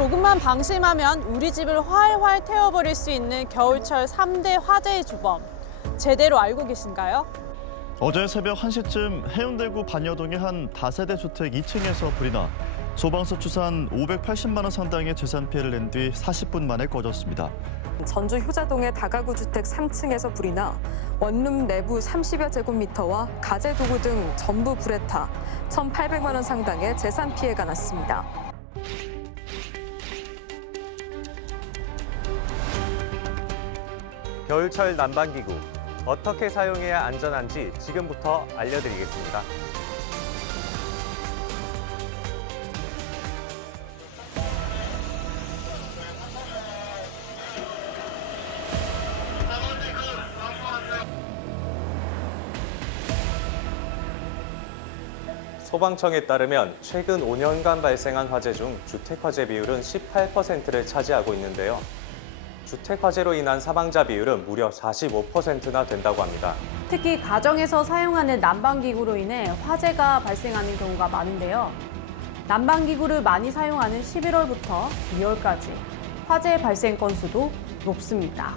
조금만 방심하면 우리 집을 활활 태워버릴 수 있는 겨울철 3대 화재의 주범. 제대로 알고 계신가요? 어제 새벽 1시쯤 해운대구 반여동의 한 다세대 주택 2층에서 불이 나 소방서 추산 580만 원 상당의 재산 피해를 낸 뒤 40분 만에 꺼졌습니다. 전주 효자동의 다가구 주택 3층에서 불이 나 원룸 내부 30여 제곱미터와 가재 도구 등 전부 불에 타 1,800만 원 상당의 재산 피해가 났습니다. 겨울철 난방기구 어떻게 사용해야 안전한지 지금부터 알려드리겠습니다. 소방청에 따르면 최근 5년간 발생한 화재 중 주택화재 비율은 18%를 차지하고 있는데요. 주택화재로 인한 사망자 비율은 무려 45%나 된다고 합니다. 특히 가정에서 사용하는 난방기구로 인해 화재가 발생하는 경우가 많은데요. 난방기구를 많이 사용하는 11월부터 2월까지 화재 발생 건수도 높습니다.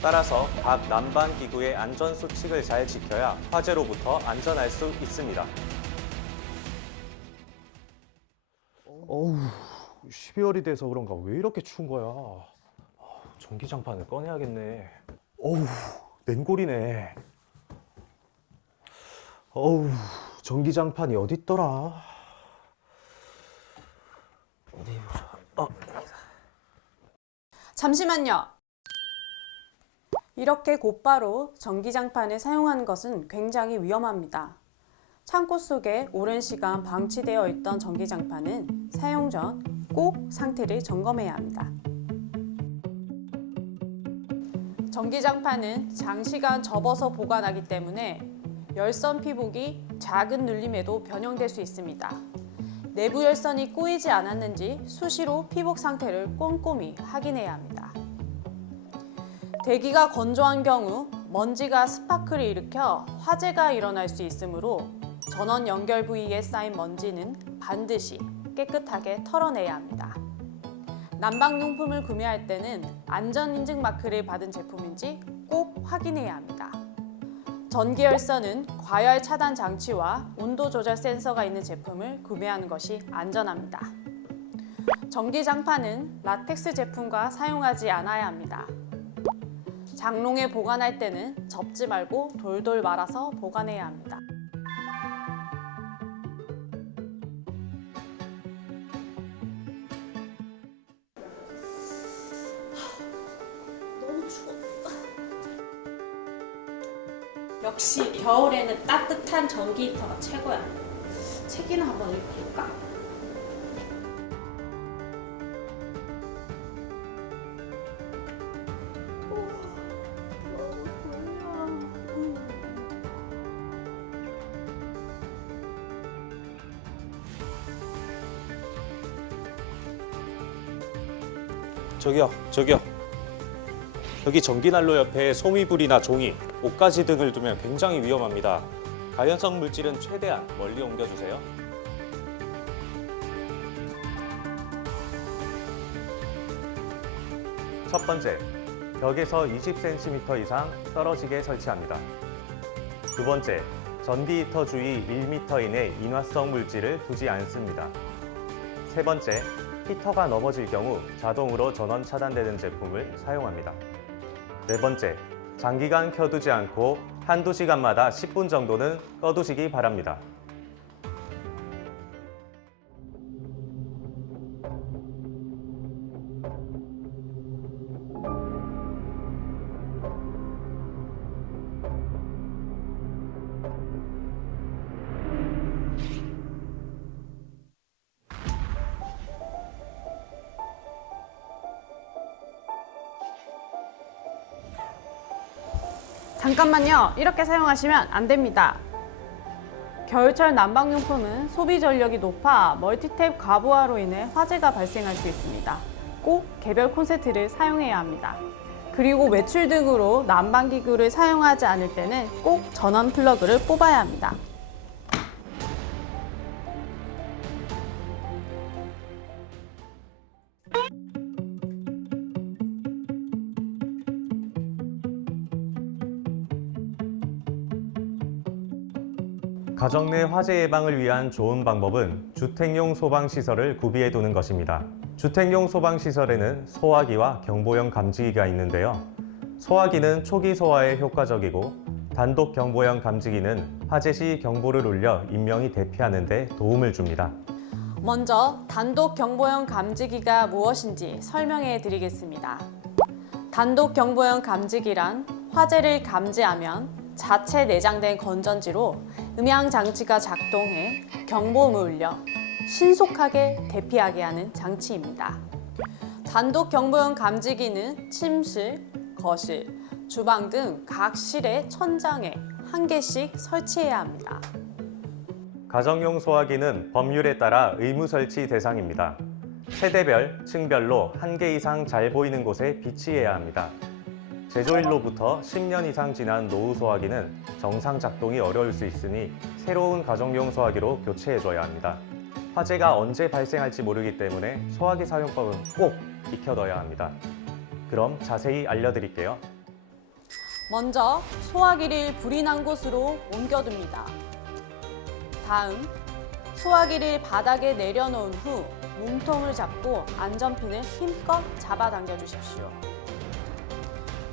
따라서 각 난방기구의 안전수칙을 잘 지켜야 화재로부터 안전할 수 있습니다. 어우, 12월이 돼서 그런가 왜 이렇게 추운 거야? 전기장판을 꺼내야겠네. 어우, 냉골이네. 어우, 전기장판이 어디 있더라? 어디 보자. 잠시만요. 이렇게 곧바로 전기장판을 사용하는 것은 굉장히 위험합니다. 창고 속에 오랜 시간 방치되어 있던 전기장판은 사용 전 꼭 상태를 점검해야 합니다. 전기장판은 장시간 접어서 보관하기 때문에 열선 피복이 작은 눌림에도 변형될 수 있습니다. 내부 열선이 꼬이지 않았는지 수시로 피복 상태를 꼼꼼히 확인해야 합니다. 대기가 건조한 경우 먼지가 스파크를 일으켜 화재가 일어날 수 있으므로 전원 연결 부위에 쌓인 먼지는 반드시 깨끗하게 털어내야 합니다. 난방용품을 구매할 때는 안전인증 마크를 받은 제품인지 꼭 확인해야 합니다. 전기열선은 과열 차단 장치와 온도 조절 센서가 있는 제품을 구매하는 것이 안전합니다. 전기장판은 라텍스 제품과 사용하지 않아야 합니다. 장롱에 보관할 때는 접지 말고 돌돌 말아서 보관해야 합니다. 너무 추워. 역시 겨울에는 따뜻한 전기 히터가 최고야. 책이나 한번 읽어볼까? 저기요. 여기 전기난로 옆에 소미불이나 종이, 옷가지 등을 두면 굉장히 위험합니다. 가연성 물질은 최대한 멀리 옮겨주세요. 첫 번째, 벽에서 20cm 이상 떨어지게 설치합니다. 두 번째, 전기 히터 주위 1m 이내 인화성 물질을 두지 않습니다. 세 번째, 히터가 넘어질 경우 자동으로 전원 차단되는 제품을 사용합니다. 네 번째, 장기간 켜두지 않고 한두 시간마다 10분 정도는 꺼두시기 바랍니다. 잠깐만요. 이렇게 사용하시면 안 됩니다. 겨울철 난방용품은 소비 전력이 높아 멀티탭 과부하로 인해 화재가 발생할 수 있습니다. 꼭 개별 콘센트를 사용해야 합니다. 그리고 외출 등으로 난방기구를 사용하지 않을 때는 꼭 전원 플러그를 뽑아야 합니다. 가정 내 화재 예방을 위한 좋은 방법은 주택용 소방시설을 구비해 두는 것입니다. 주택용 소방시설에는 소화기와 경보용 감지기가 있는데요. 소화기는 초기 소화에 효과적이고 단독 경보형 감지기는 화재 시 경보를 울려 인명이 대피하는 데 도움을 줍니다. 먼저 단독 경보형 감지기가 무엇인지 설명해 드리겠습니다. 단독 경보형 감지기란 화재를 감지하면 자체 내장된 건전지로 음향 장치가 작동해 경보음을 울려 신속하게 대피하게 하는 장치입니다. 단독 경보형 감지기는 침실, 거실, 주방 등 각 실의 천장에 한 개씩 설치해야 합니다. 가정용 소화기는 법률에 따라 의무 설치 대상입니다. 세대별, 층별로 한 개 이상 잘 보이는 곳에 비치해야 합니다. 제조일로부터 10년 이상 지난 노후 소화기는 정상 작동이 어려울 수 있으니 새로운 가정용 소화기로 교체해줘야 합니다. 화재가 언제 발생할지 모르기 때문에 소화기 사용법은 꼭 익혀둬야 합니다. 그럼 자세히 알려드릴게요. 먼저 소화기를 불이 난 곳으로 옮겨둡니다. 다음, 소화기를 바닥에 내려놓은 후 몸통을 잡고 안전핀을 힘껏 잡아당겨 주십시오.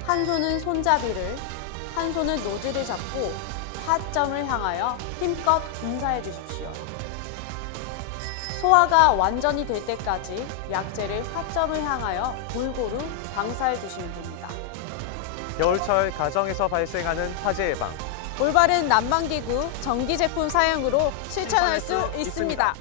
한 손은 손잡이를, 한 손은 노즐을 잡고 화점을 향하여 힘껏 분사해 주십시오. 소화가 완전히 될 때까지 약재를 화점을 향하여 골고루 방사해 주시면 됩니다. 겨울철 가정에서 발생하는 화재 예방. 올바른 난방기구, 전기 제품 사용으로 실천할 수 있습니다.